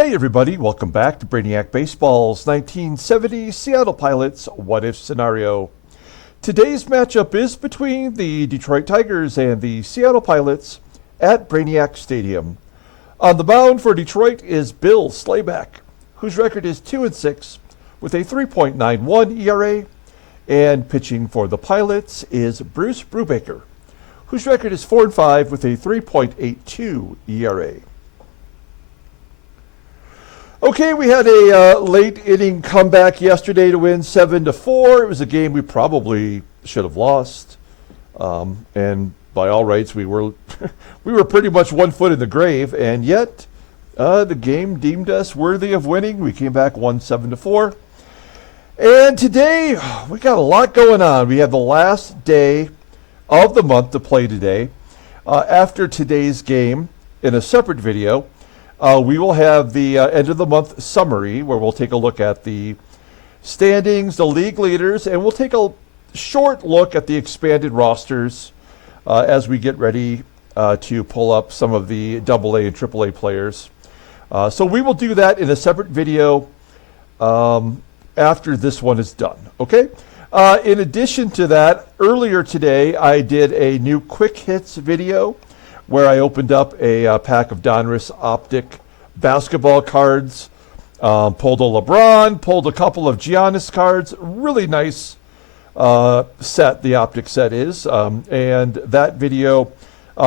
Hey everybody, welcome back to Brainiac Baseball's 1970 Seattle Pilots What If Scenario. Today's matchup is between the Detroit Tigers and the Seattle Pilots at Brainiac Stadium. On the mound for Detroit is Bill Slayback, whose record is 2-6 with a 3.91 ERA, and pitching for the Pilots is Bruce Brubaker, whose record is 4-5 with a 3.82 ERA. Okay, we had a late inning comeback yesterday to win 7-4. It was a game we probably should have lost, and by all rights, we were we were pretty much 1 foot in the grave, and yet the game deemed us worthy of winning. We came back, won 7-4, and today we got a lot going on. We have the last day of the month to play today. After today's game, in a separate video, we will have the end of the month summary where we'll take a look at the standings, the league leaders, and we'll take a short look at the expanded rosters as we get ready to pull up some of the AA and AAA players. So we will do that in a separate video after this one is done, okay? In addition to that, earlier today I did a new quick hits video where I opened up a pack of Donruss Optic basketball cards, pulled a LeBron, pulled a couple of Giannis cards. Really nice set, the Optic set is. And that video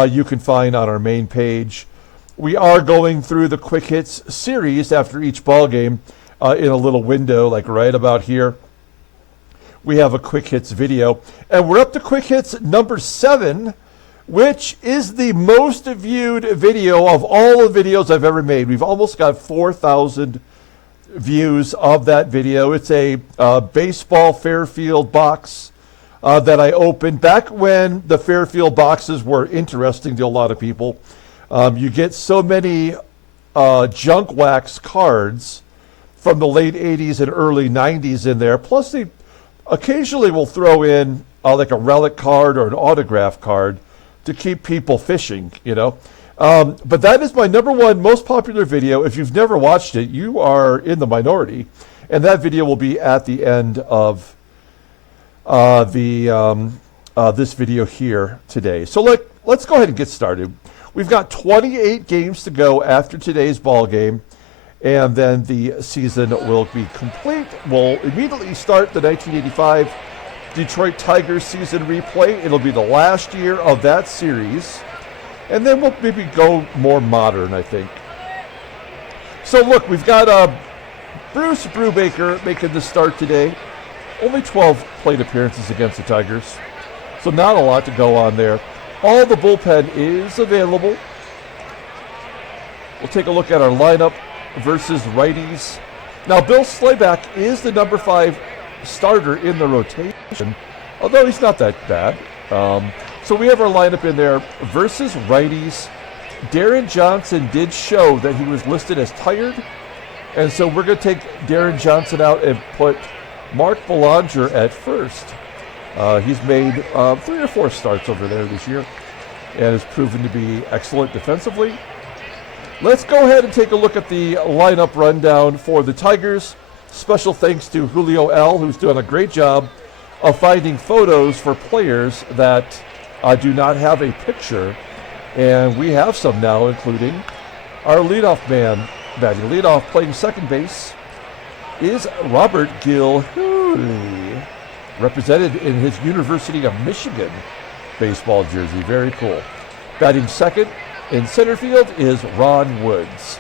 you can find on our main page. We are going through the Quick Hits series after each ball game in a little window, like right about here. We have a Quick Hits video. And we're up to Quick Hits number 7, which is the most viewed video of all the videos I've ever made. We've almost got 4,000 views of that video. It's a baseball Fairfield box that I opened back when the Fairfield boxes were interesting to a lot of people. You get so many junk wax cards from the late 80s and early 90s in there. Plus, they occasionally will throw in like a relic card or an autograph card to keep people fishing, you know. But that is my number 1 most popular video. If you've never watched it, you are in the minority. And that video will be at the end of this video here today. So let's go ahead and get started. We've got 28 games to go after today's ball game, and then the season will be complete. We'll immediately start the 1985 Detroit Tigers season replay. It'll be the last year of that series. And then we'll maybe go more modern, I think. So look, we've got Bruce Brubaker making the start today. Only 12 plate appearances against the Tigers. So not a lot to go on there. All the bullpen is available. We'll take a look at our lineup versus righties. Now, Bill Slayback is the number 5 starter in the rotation, although he's not that bad. So we have our lineup in there versus righties. Darren Johnson did show that he was listed as tired, and so we're going to take Darren Johnson out and put Mark Belanger at first. He's made 3 or 4 starts over there this year and has proven to be excellent defensively. Let's go ahead and take a look at the lineup rundown for the Tigers. Special thanks to Julio L., who's doing a great job of finding photos for players that do not have a picture. And we have some now, including our leadoff man, batting leadoff, playing second base, is Robert GILHOOLEY, represented in his University of Michigan baseball jersey. Very cool. Batting second in center field is Ron Woods.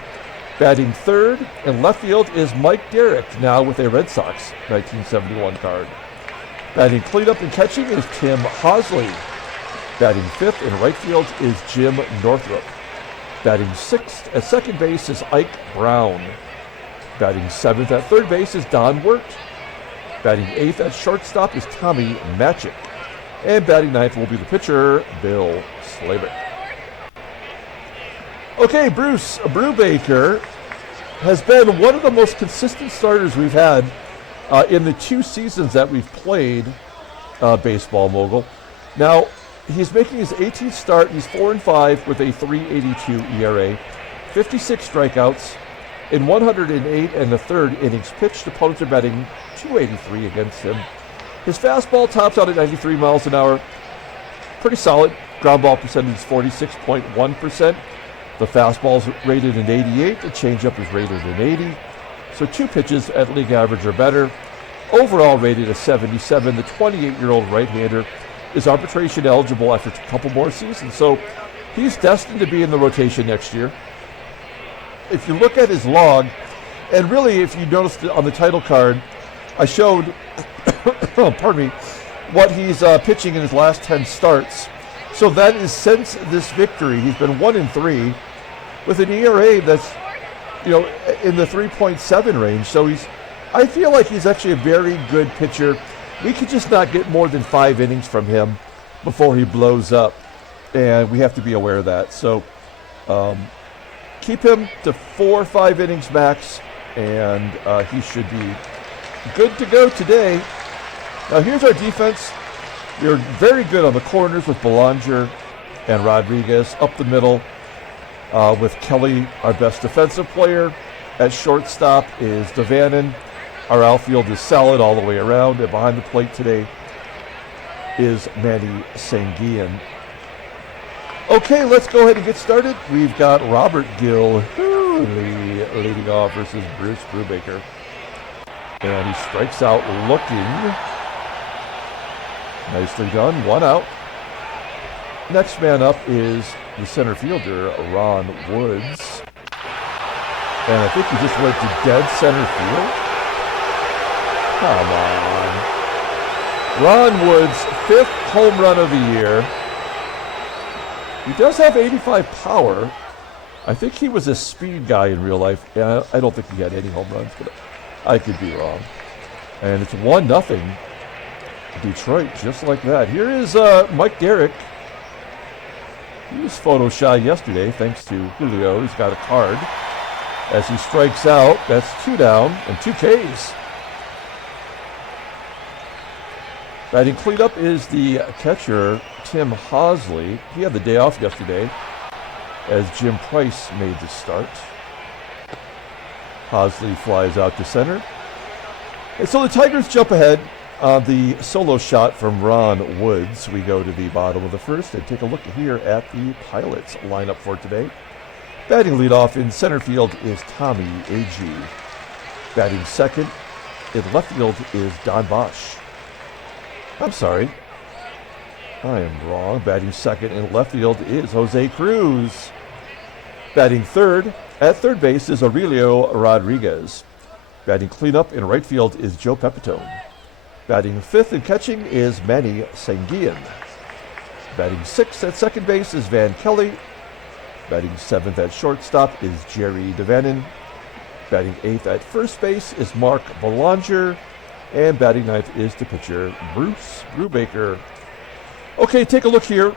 Batting third in left field is Mike DERRICK, now with a Red Sox 1971 card. Batting cleanup and catching is Tim HOSLEY. Batting fifth in right field is Jim Northrup. Batting sixth at second base is Ike Brown. Batting seventh at third base is Don WERT. Batting eighth at shortstop is Tommie MATCHICK. And batting ninth will be the pitcher, Bill Slayback. Okay, Bruce Brubaker has been one of the most consistent starters we've had in the 2 seasons that we've played Baseball Mogul. Now, he's making his 18th start. He's 4-5 with a 3.82 ERA, 56 strikeouts, In 108 and a third innings pitched, opponents are batting .283 against him. His fastball tops out at 93 miles an hour. Pretty solid. Ground ball percentage is 46.1%. The fastball is rated an 88. The changeup is rated an 80. So 2 pitches at league average or better. Overall rated a 77. The 28-year-old right-hander is arbitration eligible after a couple more seasons. So he's destined to be in the rotation next year. If you look at his log, and really if you noticed on the title card, I showed, pardon me, what he's pitching in his last 10 starts. So that is since this victory, he's been 1-3 with an ERA that's, in the 3.7 range. So I feel like he's actually a very good pitcher. We could just not get more than 5 innings from him before he blows up, and we have to be aware of that. So keep him to 4 or 5 innings max, and he should be good to go today. Now here's our defense. We're very good on the corners with Belanger and Rodriguez. Up the middle with Kelly, our best defensive player. At shortstop is DaVANON. Our outfield is solid all the way around. And behind the plate today is Manny SANGUILLEN. Okay, let's go ahead and get started. We've got Robert GILHOOLEY leading off versus Bruce Brubaker. And he strikes out looking. Nicely done, 1 out. Next man up is the center fielder, Ron Woods. And I think he just went to dead center field. Come on. Ron Woods, 5th home run of the year. He does have 85 power. I think he was a speed guy in real life. Yeah, I don't think he had any home runs, but I could be wrong. And it's 1-0. Detroit, just like that. Here is Mike DERRICK. He was photo shy yesterday, thanks to Julio. He's got a card. As he strikes out, that's 2 down and 2 Ks. Batting cleanup is the catcher, Tim HOSLEY. He had the day off yesterday as Jim Price made the start. HOSLEY flies out to center. And so the Tigers jump ahead on the solo shot from Ron Woods. We go to the bottom of the first and take a look here at the Pilots lineup for today. Batting leadoff in center field is Tommie, AGEE. Batting second in left field is Don Bosch. I'm sorry, I am wrong. Batting second in left field is Jose CRUZ. Batting third at third base is Aurelio Rodriguez. Batting cleanup in right field is Joe Pepitone. Batting fifth and catching is Manny SANGUILLEN. Batting sixth at second base is Van Kelly. Batting seventh at shortstop is Jerry DaVanon. Batting eighth at first base is Mark Belanger. And batting ninth is the pitcher, Bruce Brubaker. Okay, take a look here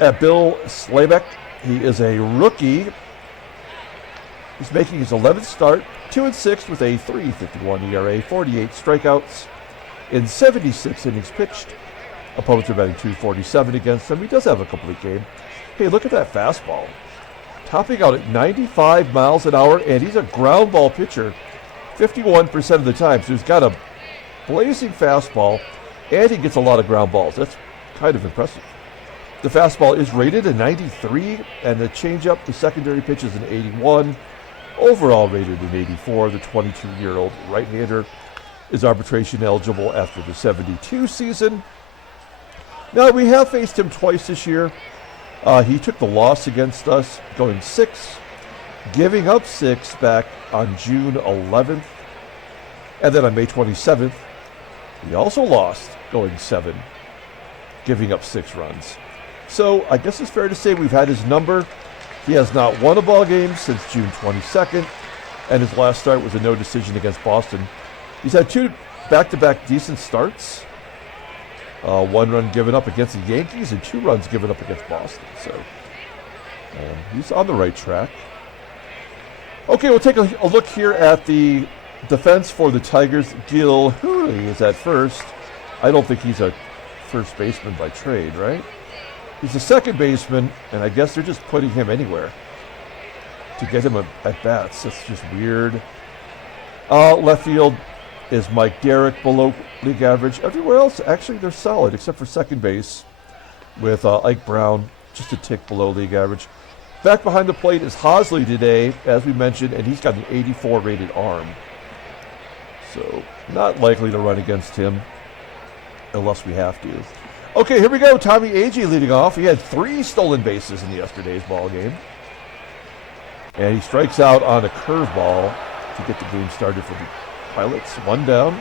at Bill Slayback. He is a rookie. He's making his 11th start, 2-6 with a 3.51 ERA, 48 strikeouts in 76 innings pitched. Opponents are batting .247 against him. He does have a complete game. Hey, look at that fastball. Topping out at 95 miles an hour, and he's a ground ball pitcher 51% of the time. So he's got a blazing fastball, and he gets a lot of ground balls. That's kind of impressive. The fastball is rated a 93, and the changeup, the secondary pitch, is an 81. Overall rated an 84. The 22-year-old right-hander is arbitration eligible after the 72 season. Now, we have faced him twice this year. He took the loss against us, going 6, giving up 6 back on June 11th. And then on May 27th, he also lost, going 7, giving up 6 runs. So I guess it's fair to say we've had his number. He has not won a ball game since June 22nd, and his last start was a no decision against Boston. He's had 2 back-to-back decent starts. 1 run given up against the Yankees and 2 runs given up against Boston. So he's on the right track. Okay, we'll take a look here at the defense for the Tigers. GILHOOLEY is at first. I don't think he's a first baseman by trade, right? He's a second baseman, and I guess they're just putting him anywhere. to get him at bats. That's just weird. Left field is Mike DERRICK, below league average. Everywhere else, actually, they're solid, except for second base with Ike BROWN, just a tick below league average. Back behind the plate is HOSLEY today, as we mentioned, and he's got an 84 rated arm. So not likely to run against him unless we have to. Okay, here we go. Tommie AGEE leading off. He had 3 stolen bases in yesterday's ball game. And he strikes out on a curveball to get the game started for the Pilots. 1 down.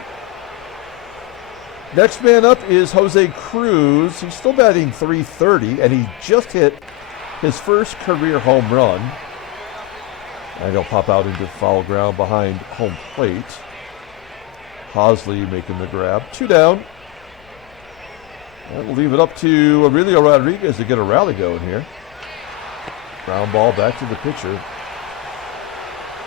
Next man up is Jose CRUZ. He's still batting .330, and he just hit his first career home run. And he'll pop out into foul ground behind home plate. HOSLEY making the grab. 2 down. And we'll leave it up to Aurelio Rodriguez to get a rally going here. Ground ball back to the pitcher.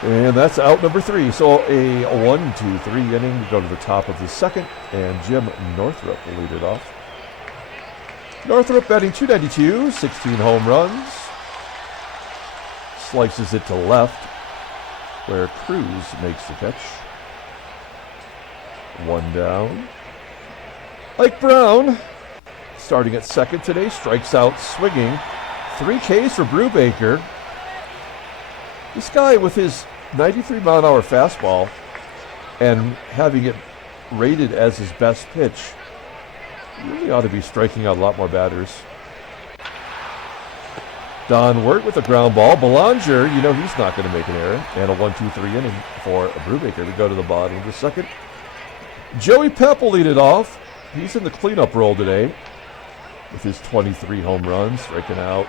And that's out number 3. So a 1-2-3 inning. We go to the top of the second, and Jim NORTHRUP will lead it off. NORTHRUP batting .292, 16 home runs. Slices it to left, where CRUZ makes the catch. 1 down. Ike BROWN, starting at second today, strikes out swinging. 3 Ks for Brubaker. This guy with his 93-mile-an-hour fastball and having it rated as his best pitch really ought to be striking out a lot more batters. Don WERT with a ground ball. Belanger, you know he's not going to make an error. And a 1-2-3 inning for Brubaker to go to the bottom of the second. Joey Pep will lead it off. He's in the cleanup role today with his 23 home runs, striking out.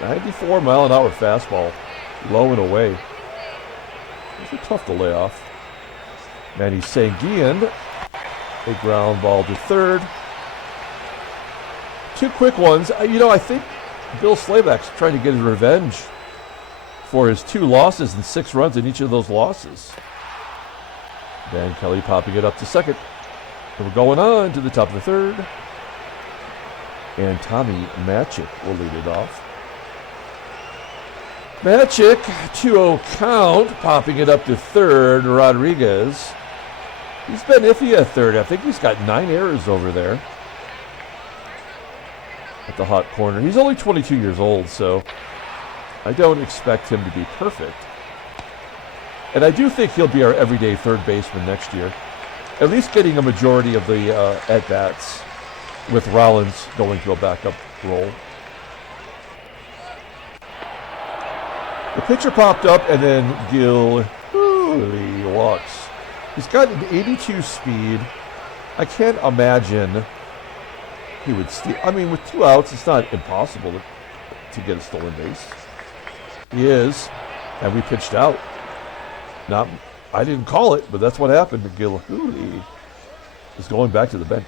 94-mile-an-hour fastball, low and away. Those are tough to lay off. Manny SANGUILLEN, a ground ball to third. 2 quick ones. I think Bill Slayback's trying to get his revenge for his 2 losses and 6 runs in each of those losses. Dan Kelly popping it up to second. And we're going on to the top of the third. And Tommie MATCHICK will lead it off. MATCHICK, 2-0 count, popping it up to third. Rodriguez, he's been iffy at third. I think he's got 9 errors over there at the hot corner. He's only 22 years old, so I don't expect him to be perfect. And I do think he'll be our everyday third baseman next year, at least getting a majority of the at-bats with Rollins going to a backup role. The pitcher popped up, and then GILHOOLEY walks. He's got an 82 speed. I can't imagine he would steal. I mean, with 2 outs, it's not impossible to get a stolen base. He is, and we pitched out. I didn't call it, but that's what happened. GILHOOLEY is going back to the bench.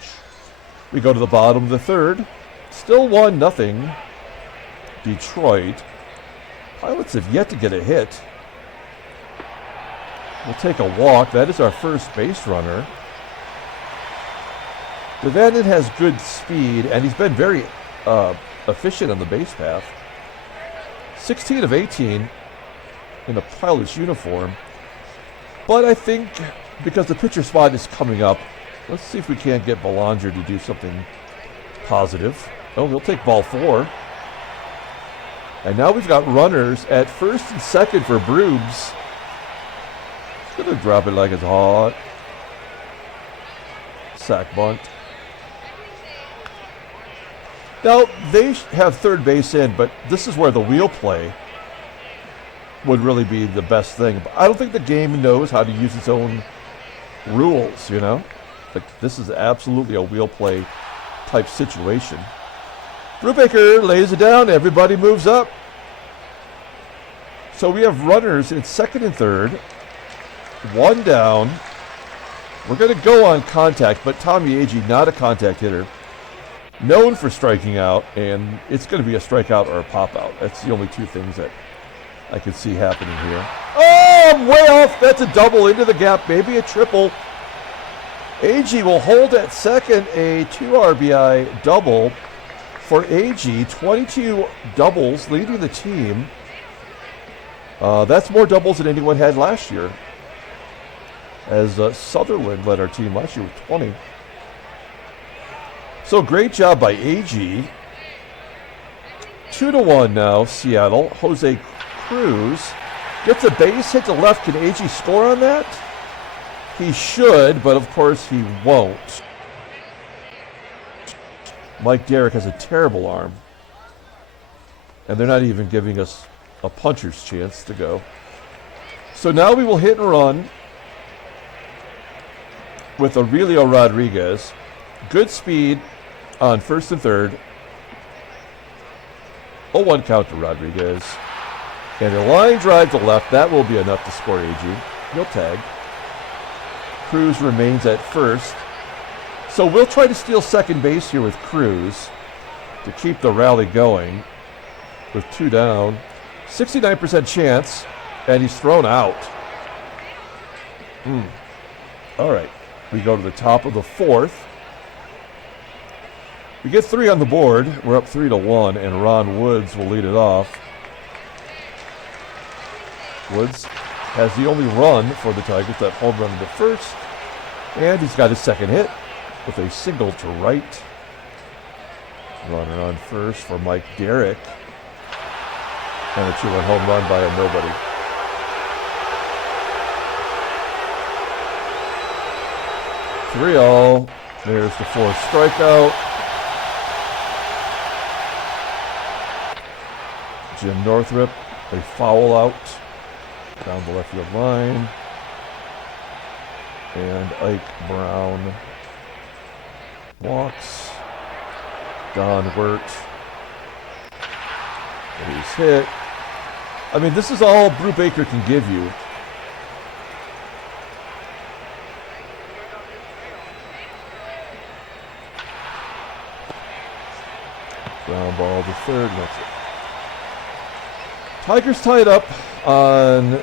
We go to the bottom of the third. Still 1-0. Detroit. Pilots have yet to get a hit. We'll take a walk. That is our first base runner. DaVANON has good speed, and he's been very efficient on the base path. 16 of 18 in a Pilot's uniform. But I think because the pitcher spot is coming up, let's see if we can't get Belanger to do something positive. Oh, he'll take ball 4. And now we've got runners at first and second for Brubes. He's going to drop it like it's hot. Sack bunt. Now, they have third base in, but this is where the wheel play would really be the best thing. But I don't think the game knows how to use its own rules, you know? Like, this is absolutely a wheel play type situation. Brubaker lays it down. Everybody moves up. So we have runners in second and third. 1 down. We're going to go on contact, but Tommie AGEE, not a contact hitter. Known for striking out, and it's going to be a strikeout or a pop-out. That's the only 2 things that I could see happening here. Oh, I'm way off. That's a double into the gap, maybe a triple. AGEE will hold at second, a 2 RBI double for AGEE. 22 doubles leading the team. That's more doubles than anyone had last year, as Sutherland led our team last year with 20. So great job by AGEE. 2-1 now, Seattle. Jose CRUZ gets a base hit to left. Can AGEE score on that? He should, but of course he won't. Mike DERRICK has a terrible arm. And they're not even giving us a puncher's chance to go. So now we will hit and run with Aurelio Rodriguez. Good speed on first and third. 0-1 count to Rodriguez. And a line drive to left. That will be enough to score AGEE. He'll tag. CRUZ remains at first. So we'll try to steal second base here with CRUZ to keep the rally going with 2 down. 69% chance, and he's thrown out. All right, we go to the top of the fourth. We get 3 on the board. We're up 3-1, and Ron Woods will lead it off. Woods has the only run for the Tigers, that home run to first, and he's got his second hit with a single to right. Runner on first for Mike DERRICK. And a 2-run home run by a nobody. Three all. There's the fourth strikeout. Jim Northrup, a foul out down the left field line. And Ike Brown walks. Don WERT. He's hit. I mean, this is all Brubaker can give you. Ground ball to third. That's it. Tigers tied up on,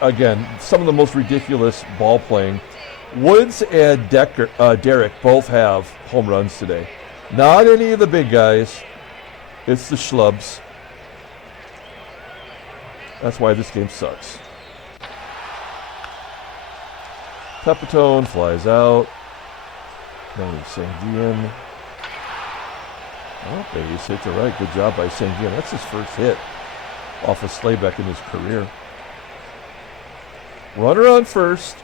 again, some of the most ridiculous ball playing. Woods and DERRICK both have home runs today. Not any of the big guys. It's the schlubs. That's why this game sucks. Pepitone flies out. Manny SANGUILLEN. Oh, base hit to right. Good job by SANGUILLEN. That's his first hit off of Slayback in his career. Runner on first.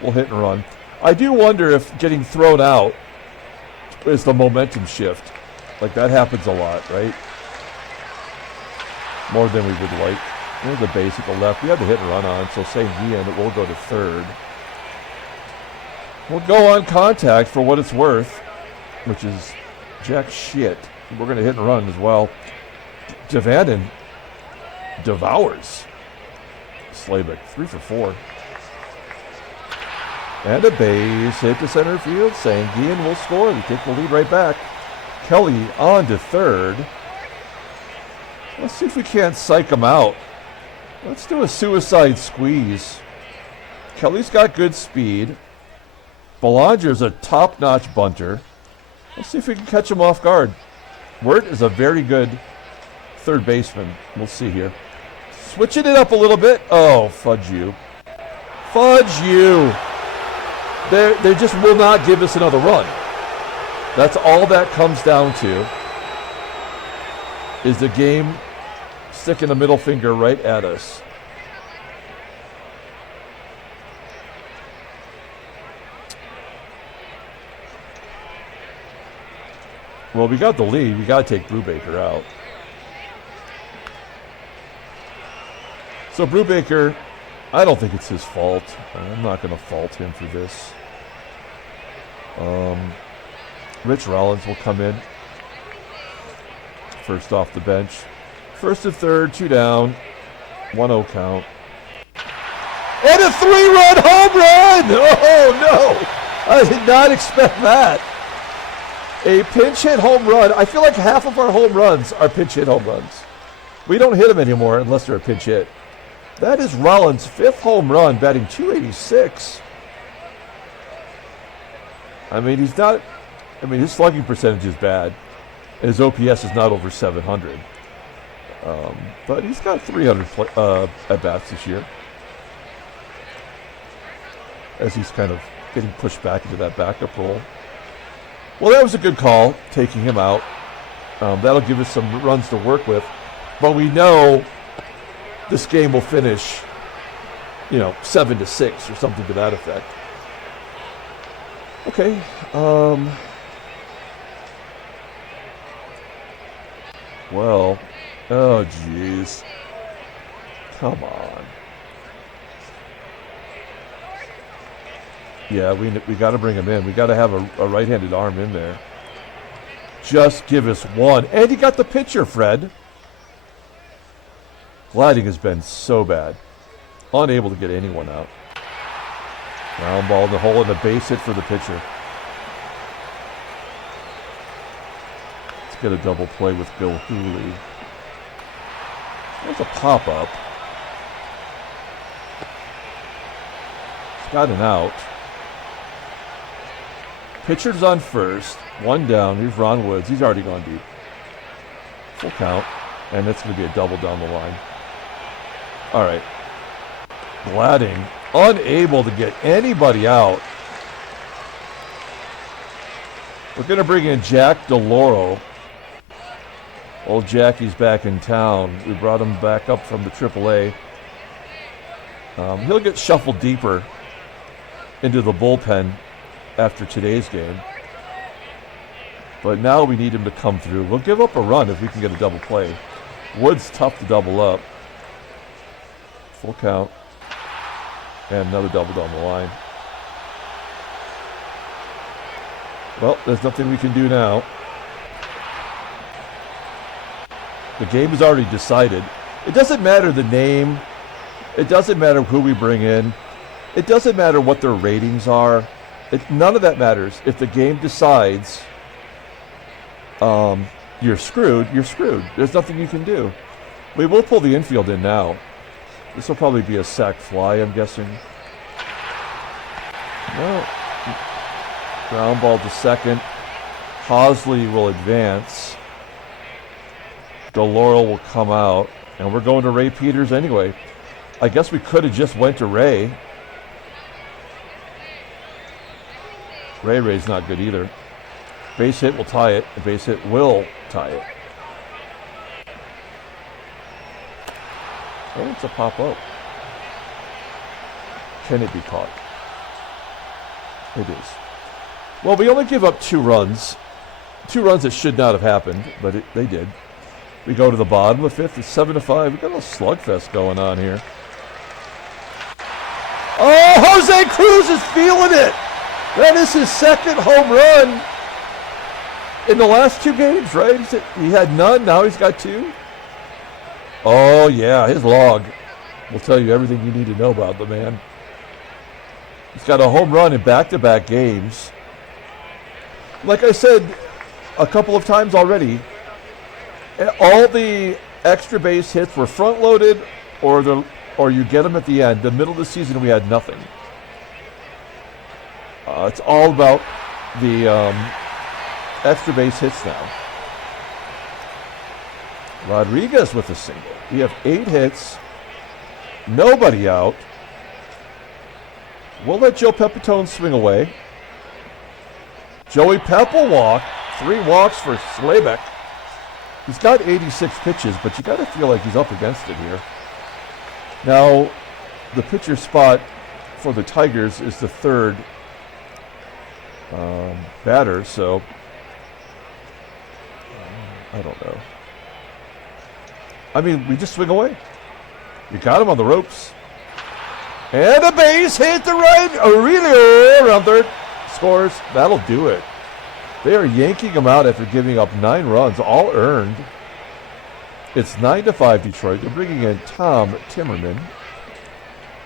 We'll hit and run. I do wonder if getting thrown out is the momentum shift. Like, that happens a lot, right? More than we would like. There's a base at the left. We have the hit and run on, so SANGUILLEN will go to third. We'll go on contact for what it's worth, which is jack shit. We're going to hit and run as well. DaVANON devours Slayback. 3 for 4. And a base hit to center field. SANGUILLEN will score. We take the lead right back. Kelly on to third. Let's see if we can't psych him out. Let's do a suicide squeeze. Kelly's got good speed. Belanger's a top-notch bunter. Let's see if we can catch him off guard. WERT is a very good third baseman. We'll see here. Switching it up a little bit. Oh, fudge you. Fudge you. They just will not give us another run. That's all that comes down to. Is the game sticking the middle finger right at us. Well, we got the lead. We got to take Brubaker out. So Brubaker, I don't think it's his fault. I'm not going to fault him for this. Rich Rollins will come in. First off the bench. First and third, 2 down. 1-0 count. And a 3-run home run! Oh, no! I did not expect that. A pinch hit home run. I feel like half of our home runs are pinch hit home runs. We don't hit them anymore unless they're a pinch hit. That is Rollins' 5th home run, batting .286. I mean, his slugging percentage is bad. His OPS is not over 700. But he's got 300 at-bats this year, as he's kind of getting pushed back into that backup role. Well, that was a good call, taking him out. That'll give us some runs to work with. But we know this game will finish, 7-6 or something to that effect. Okay. Well, oh jeez. Come on. Yeah, we got to bring him in. We got to have a right-handed arm in there. Just give us one. And you got the pitcher, Fred. Gliding has been so bad. Unable to get anyone out. Ground ball in the hole and a base hit for the pitcher. Let's get a double play with GILHOOLEY. There's a pop-up. It's got an out. Pitcher's on first. One down. Here's Ron Woods. He's already gone deep. Full count. And that's going to be a double down the line. All right. Gladding, unable to get anybody out. We're going to bring in Jack DeLoro. Old Jackie's back in town. We brought him back up from the AAA. He'll get shuffled deeper into the bullpen after today's game. But now we need him to come through. We'll give up a run if we can get a double play. Wood's tough to double up. Full count. And another double down the line. Well, there's nothing we can do now. The game is already decided. It doesn't matter the name. It doesn't matter who we bring in. It doesn't matter what their ratings are. None of that matters. If the game decides you're screwed, you're screwed. There's nothing you can do. We will pull the infield in now. This will probably be a sac fly, I'm guessing. No. Ground ball to second. HOSLEY will advance. DeLoro will come out. And we're going to Ray Peters anyway. I guess we could have just went to Ray. Ray's not good either. Base hit will tie it. The base hit will tie it. Oh, it's a pop-up. Can it be caught? It is. Well, we only give up 2 runs. 2 runs that should not have happened, but they did. We go to the bottom of 5th. It's 7-5. We've got a little slugfest going on here. Oh, Jose Cruz is feeling it. That is his 2nd home run in the last 2 games, right? He had none. Now he's got 2. Oh, yeah, his log will tell you everything you need to know about the man. He's got a home run in back-to-back games. Like I said a couple of times already, all the extra base hits were front-loaded or you get them at the end. The middle of the season, we had nothing. It's all about the extra base hits now. Rodriguez with a single. We have 8 hits. Nobody out. We'll let Joe Pepitone swing away. Joey Pep will walk. 3 walks for Slayback. He's got 86 pitches, but you got to feel like he's up against it here. Now, the pitcher spot for the Tigers is the 3rd batter, so I don't know. I mean, we just swing away. You got him on the ropes. And a base hit to right. Aurelio around third. Scores. That'll do it. They are yanking him out after giving up 9 runs, all earned. It's 9-5 Detroit. They're bringing in Tom Timmerman,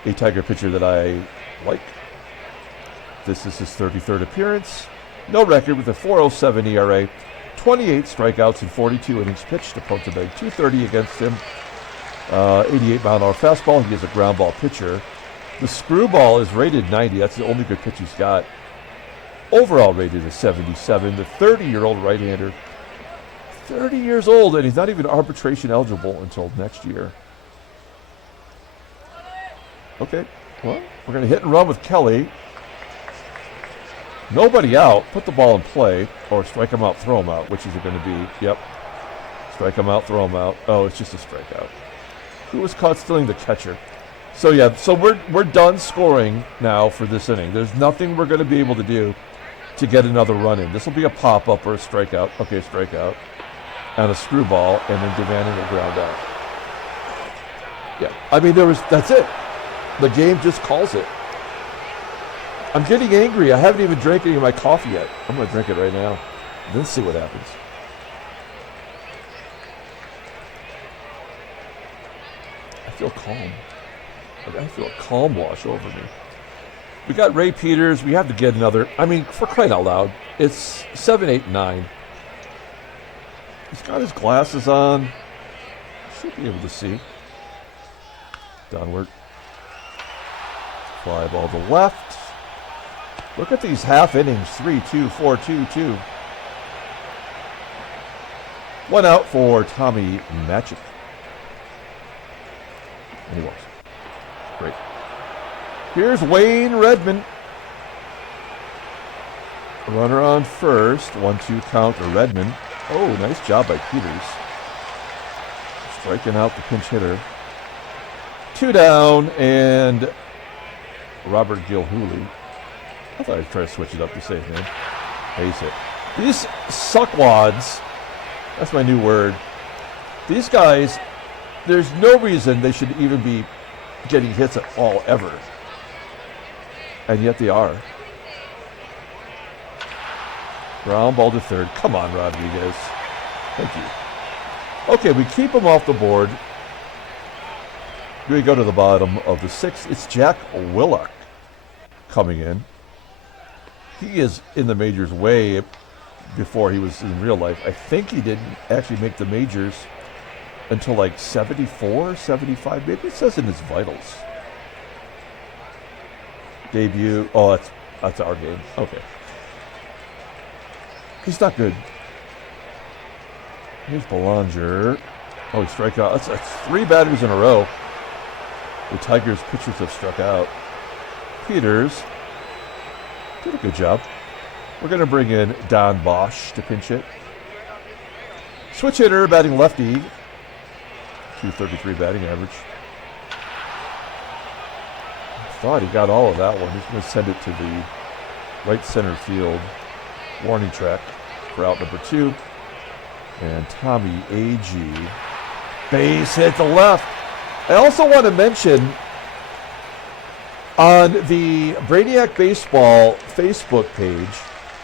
a Tiger pitcher that I like. This is his 33rd appearance. No record with a 4.07 ERA. 28 strikeouts in 42 innings pitched. Opponents have made .230 against him. 88-mile-an-hour fastball. He is a ground ball pitcher. The screwball is rated 90. That's the only good pitch he's got. Overall rated is 77. The 30-year-old right-hander, 30 years old, and he's not even arbitration eligible until next year. Okay, well, we're going to hit and run with Kelly. Nobody out. Put the ball in play, or strike him out, throw him out. Which is it going to be? Yep. Strike him out, throw him out. Oh, it's just a strikeout. Who was caught stealing the catcher? So yeah, so we're done scoring now for this inning. There's nothing we're going to be able to do to get another run in. This will be a pop-up or a strikeout. Okay, strikeout. And a screwball, and then DaVANON will ground out. Yeah, I mean, that's it. The game just calls it. I'm getting angry. I haven't even drank any of my coffee yet. I'm going to drink it right now. Then see what happens. I feel calm. I feel a calm wash over me. We got Ray Peters. We have to get another. I mean, for crying out loud, it's 7, 8, 9. He's got his glasses on. Should be able to see. Downward. Fly ball to left. Look at these half innings. 3-2, 4-2, 2. One out for Tommie MATCHICK. And he walks. Great. Here's Wayne Redman. Runner on first. 1-2 count to Redman. Oh, nice job by Peters. Striking out the pinch hitter. 2 down, and Robert GILHOOLEY. I thought I'd try to switch it up to save him. Ace it. These suckwads, that's my new word. These guys, there's no reason they should even be getting hits at all, ever. And yet they are. Ground ball to third. Come on, Rodriguez. Thank you. Okay, we keep him off the board. We go to the bottom of the 6th. It's Jack Willock coming in. He is in the majors way before he was in real life. I think he didn't actually make the majors until like 74, 75. Maybe it says in his vitals. Debut. Oh, that's our game. Okay. He's not good. Here's Belanger. Oh, he struck out. That's 3 batters in a row. The Tigers' pitchers have struck out. Peters did a good job. We're going to bring in Don Bosch to pinch hit. Switch hitter, batting lefty. 233 batting average. I thought he got all of that one. He's going to send it to the right center field warning track for out number 2. And Tommie AGEE. Base hit to left. I also want to mention on the Brainiac Baseball Facebook page,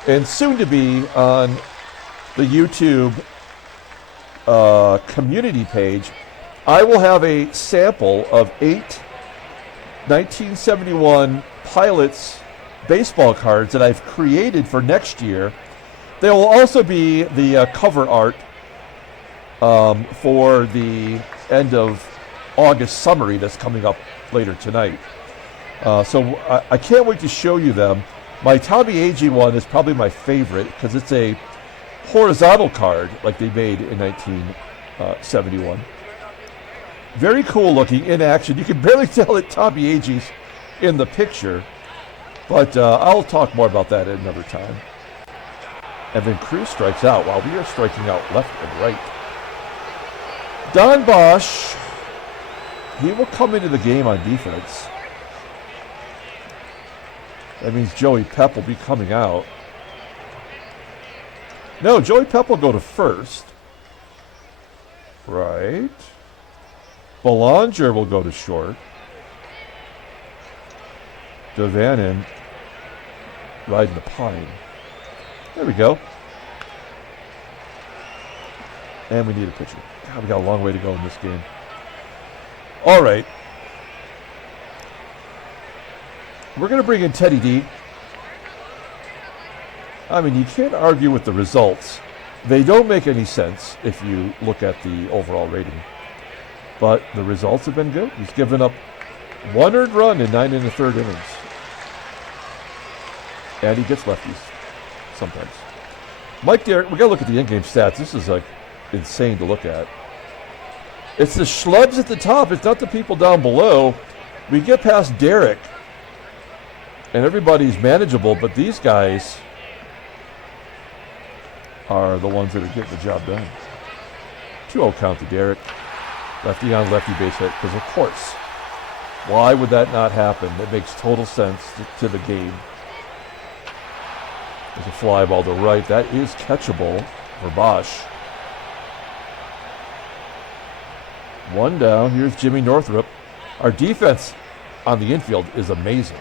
and soon to be on the YouTube community page, I will have a sample of 8 1971 Pilots baseball cards that I've created for next year. There will also be the cover art for the end of August summary that's coming up later tonight. So I can't wait to show you them. My Tommie AGEE one is probably my favorite because it's a horizontal card like they made in 1971. Very cool looking in action. You can barely tell that Tommie AGEE's in the picture, but I'll talk more about that at another time. And then CRUZ strikes out while we are striking out left and right. Don Bosch, he will come into the game on defense. That means Joey Pep will be coming out. No, Joey Pep will go to first. Right. Belanger will go to short. DaVANON riding the pine. There we go. And we need a pitcher. God, we got a long way to go in this game. All right. We're going to bring in Teddy D. I mean, you can't argue with the results. They don't make any sense if you look at the overall rating. But the results have been good. He's given up 1 earned run in 9 1/3 innings. And he gets lefties sometimes. Mike Derrick, we got to look at the in-game stats. This is like insane to look at. It's the schlubs at the top. It's not the people down below. We get past DERRICK, and everybody's manageable, but these guys are the ones that are getting the job done. 2-0 count to DERRICK. Lefty on lefty base hit, because of course. Why would that not happen? It makes total sense to the game. There's a fly ball to right. That is catchable for Bosch. One down. Here's Jimmy Northrup. Our defense on the infield is amazing.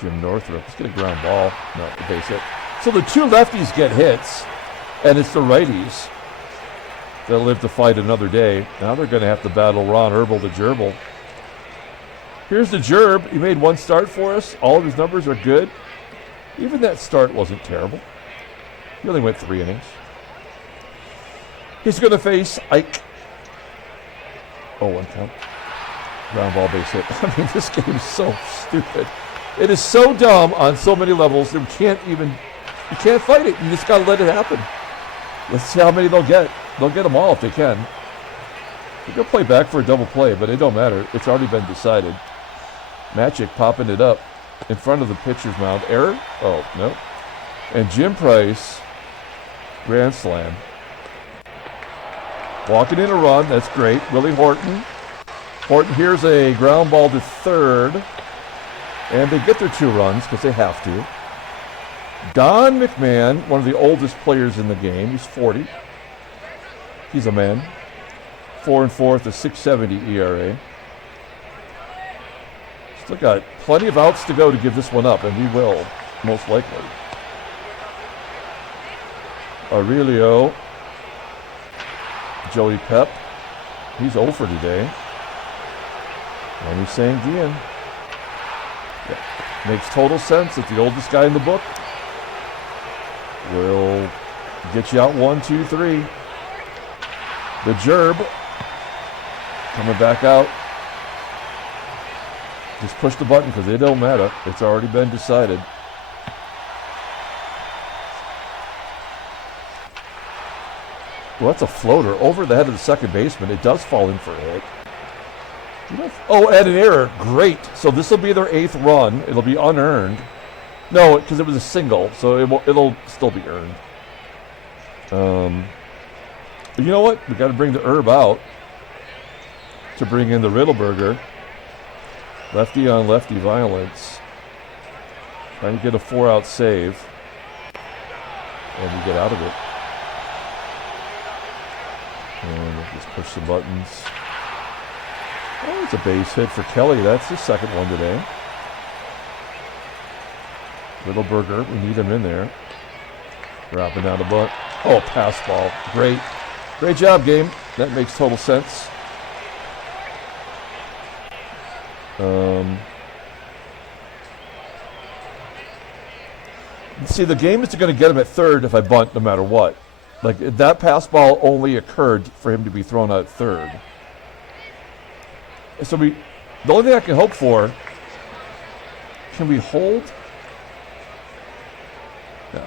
Jim Northrup. Let's get a ground ball. No, the base hit. So the two lefties get hits, and it's the righties that live to fight another day. Now they're going to have to battle Ron Herbal the gerbil. Here's the gerb. He made one start for us. All of his numbers are good. Even that start wasn't terrible. He only went 3 innings. He's going to face Ike. Oh, 1 count. Ground ball base hit. I mean, this game is so stupid. It is so dumb on so many levels. You can't fight it. You just got to let it happen. Let's see how many they'll get. They'll get them all if they can. They're going to play back for a double play, but it don't matter. It's already been decided. MATCHICK popping it up in front of the pitcher's mound. Error? Oh, no. And Jim Price, grand slam. Walking in a run. That's great. Willie Horton. Horton, here's a ground ball to third. And they get their 2 runs because they have to. Don McMahon, one of the oldest players in the game. He's 40. He's a man. 4 4 with a 6.70 ERA. Still got plenty of outs to go to give this one up, and we will, most likely. Aurelio. Joey Pep. He's 0 for today. Manny SANGUILLEN. Yeah. Makes total sense that the oldest guy in the book will get you out 1, 2, 3. The gerb coming back out. Just push the button because it don't matter. It's already been decided. Well, that's a floater over the head of the second baseman. It does fall in for a hit. Oh, and an error. Great. So this will be their 8th run. It'll be unearned. No, because it was a single, so it'll still be earned. But you know what? We got to bring the herb out to bring in the Riddleberger. Lefty on lefty violence. Trying to get a 4-out save. And we get out of it. And we'll just push the buttons. Oh, it's a base hit for Kelly. That's his 2nd one today. Riddleberger, we need him in there. Dropping down the butt. Oh, pass ball. Great. Great job, game. That makes total sense. See, the game is going to get him at third if I bunt no matter what. Like, that pass ball only occurred for him to be thrown out at third. So the only thing I can hope for, can we hold? No.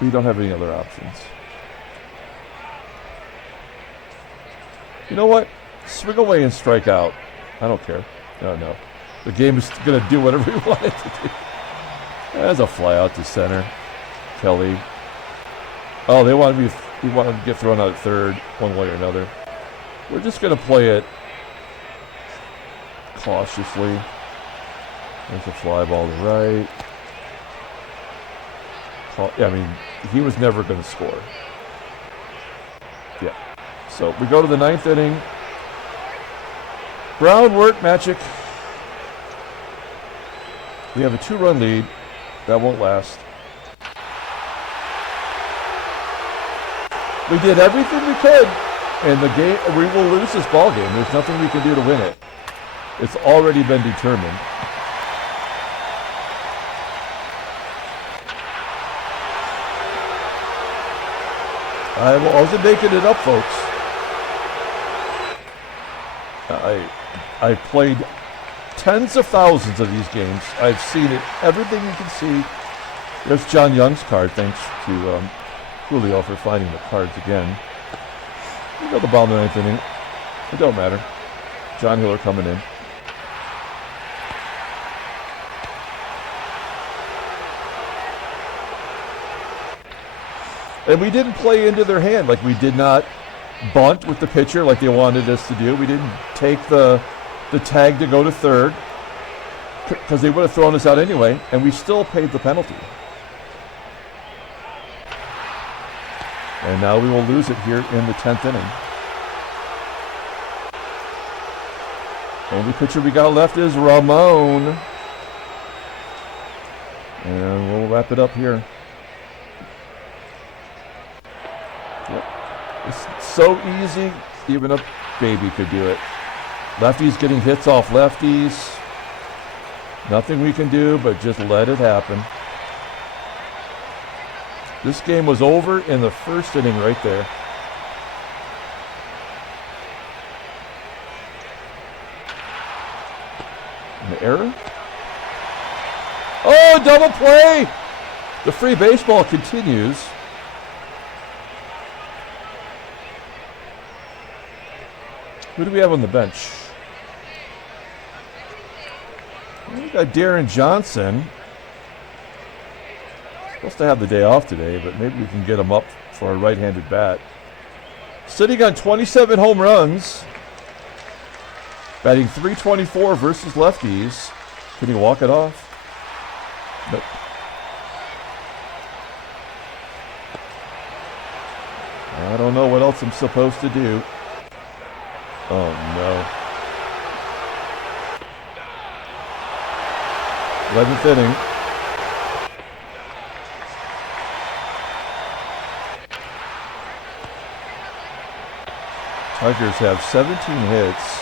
We don't have any other options. You know what? Swing away and strike out. I don't care. No. The game is going to do whatever we want it to do. There's a fly out to center. Kelly. Oh, he wanted to get thrown out at third, one way or another. We're just going to play it cautiously. There's a fly ball to right. I mean, he was never going to score. Yeah. So we go to the 9th inning. Brown, WERT, MATCHICK. We have a 2-run lead. That won't last. We did everything we could, and the game. We will lose this ball game. There's nothing we can do to win it. It's already been determined. I wasn't making it up, folks. I played tens of thousands of these games. I've seen it, everything you can see There's John Young's card, thanks to Julio for finding the cards again. We got the ball in the ninth inning. It don't matter. John Hiller coming in. And we didn't play into their hand. Like, we did not bunt with the pitcher like they wanted us to do. We didn't take the tag to go to third because they would have thrown us out anyway, and we still paid the penalty. And now we will lose it here in the 10th inning. Only pitcher we got left is Ramon. And we'll wrap it up here. Yep. It's so easy, even a baby could do it. Lefties getting hits off lefties. Nothing we can do but just let it happen. This game was over in the first inning right there. An error? Oh, double play! The free baseball continues. Who do we have on the bench? We got Darren Johnson. Supposed to have the day off today, but maybe we can get him up for a right-handed bat. Sitting on 27 home runs. Batting .324 versus lefties. Can he walk it off? Nope. I don't know what else I'm supposed to do. Oh no. 11th inning. Tigers have 17 hits.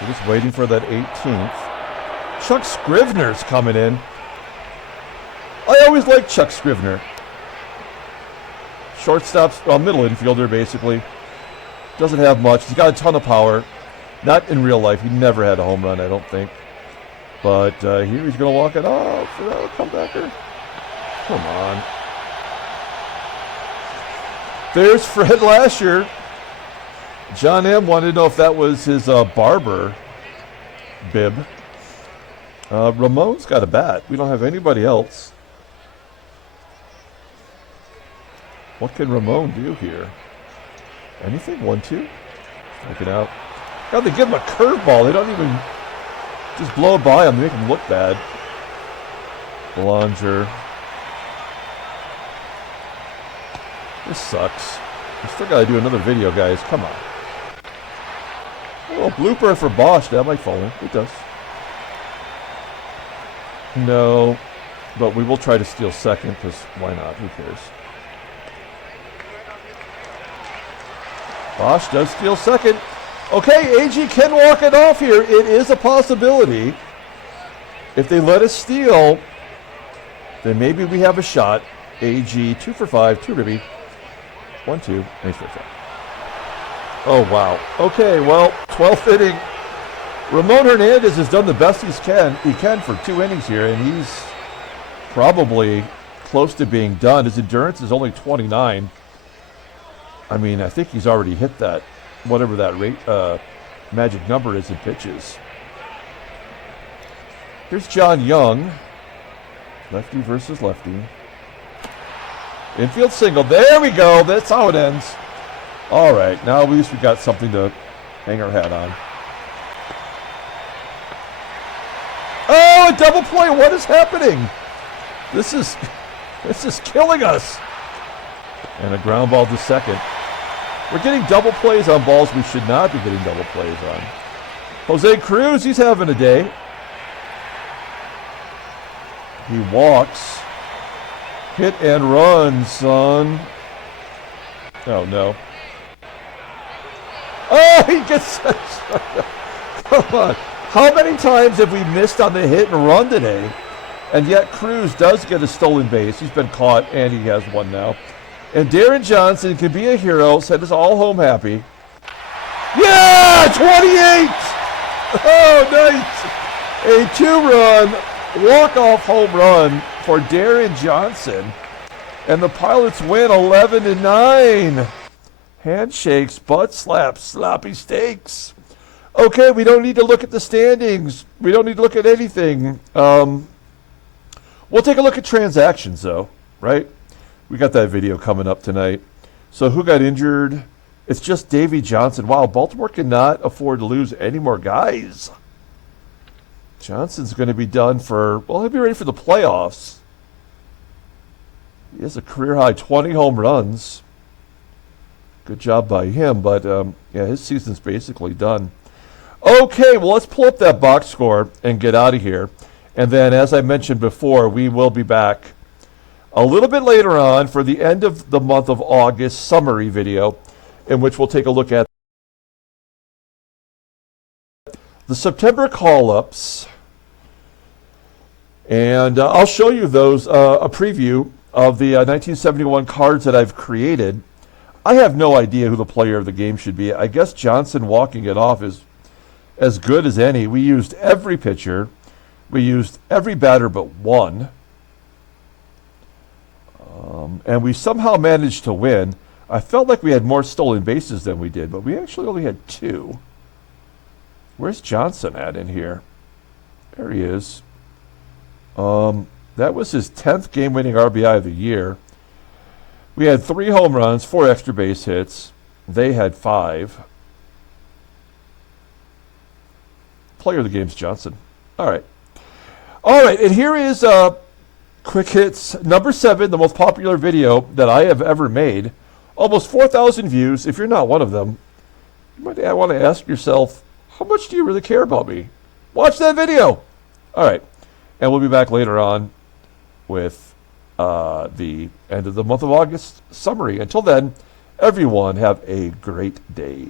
We're just waiting for that 18th. Chuck Scrivener's coming in. I always liked Chuck Scrivener. Shortstop, middle infielder basically. Doesn't have much. He's got a ton of power. Not in real life. He never had a home run, I don't think. But here he's going to walk it off. Comebacker. Come on. There's Fred Lasher. John M. wanted to know if that was his barber bib. Ramon's got a bat. We don't have anybody else. What can Ramon do here? Anything? 1-2? Strike it out. God, they give him a curveball. They don't even just blow it by him. They make him look bad. Belanger. This sucks. We still got to do another video, guys. Come on. A little blooper for Bosch. That might fall in. It does. No, but we will try to steal second because why not? Who cares? Bosch does steal second. Okay, AGEE can walk it off here. It is a possibility. If they let us steal, then maybe we have a shot. AGEE 2 for 5, 2 ribby. 1-2, nice for 5. Oh, wow. Okay, well, 12th inning. Ramon Hernandez has done the best he can for 2 innings here, and he's probably close to being done. His endurance is only 29. I mean, I think he's already hit that, whatever that rate, magic number is in pitches. Here's John Young. Lefty versus lefty. Infield single. There we go. That's how it ends. All right. Now at least we got something to hang our hat on. Oh, a double play. What is happening? This is killing us. And a ground ball to second. We're getting double plays on balls we should not be getting double plays on. Jose Cruz, he's having a day. He walks. Hit and run, son. Oh, no. Oh, he gets... Come on. How many times have we missed on the hit and run today? And yet Cruz does get a stolen base. He's been caught, and he has one now. And Darren Johnson can be a hero, send us all home happy. Yeah, 28! Oh, nice! A 2-run walk-off home run for Darren Johnson. And the Pilots win 11-9. Handshakes, butt slaps, sloppy steaks. Okay, we don't need to look at the standings. We don't need to look at anything. We'll take a look at transactions, though, right? We got that video coming up tonight. So who got injured? It's just Davy Johnson. Wow, Baltimore cannot afford to lose any more guys. Johnson's going to be done for, well, he'll be ready for the playoffs. He has a career-high 20 home runs. Good job by him, but yeah, his season's basically done. Okay, well, let's pull up that box score and get out of here. And then, as I mentioned before, we will be back a little bit later on for the end of the month of August summary video, in which we'll take a look at the September call-ups. And I'll show you those, a preview of the 1971 cards that I've created. I have no idea who the player of the game should be. I guess Johnson walking it off is as good as any. We used every pitcher. We used every batter but one. And we somehow managed to win. I felt like we had more stolen bases than we did, but we actually only had 2. Where's Johnson at in here? There he is. That was his 10th game-winning RBI of the year. We had 3 home runs, 4 extra base hits. They had 5. Player of the game's Johnson. All right. All right, and here is Quick Hits number 7, the most popular video that I have ever made. Almost 4,000 views. If you're not one of them, you might want to ask yourself, how much do you really care about me? Watch that video. All right, and we'll be back later on with the end of the month of August summary. Until then, everyone have a great day.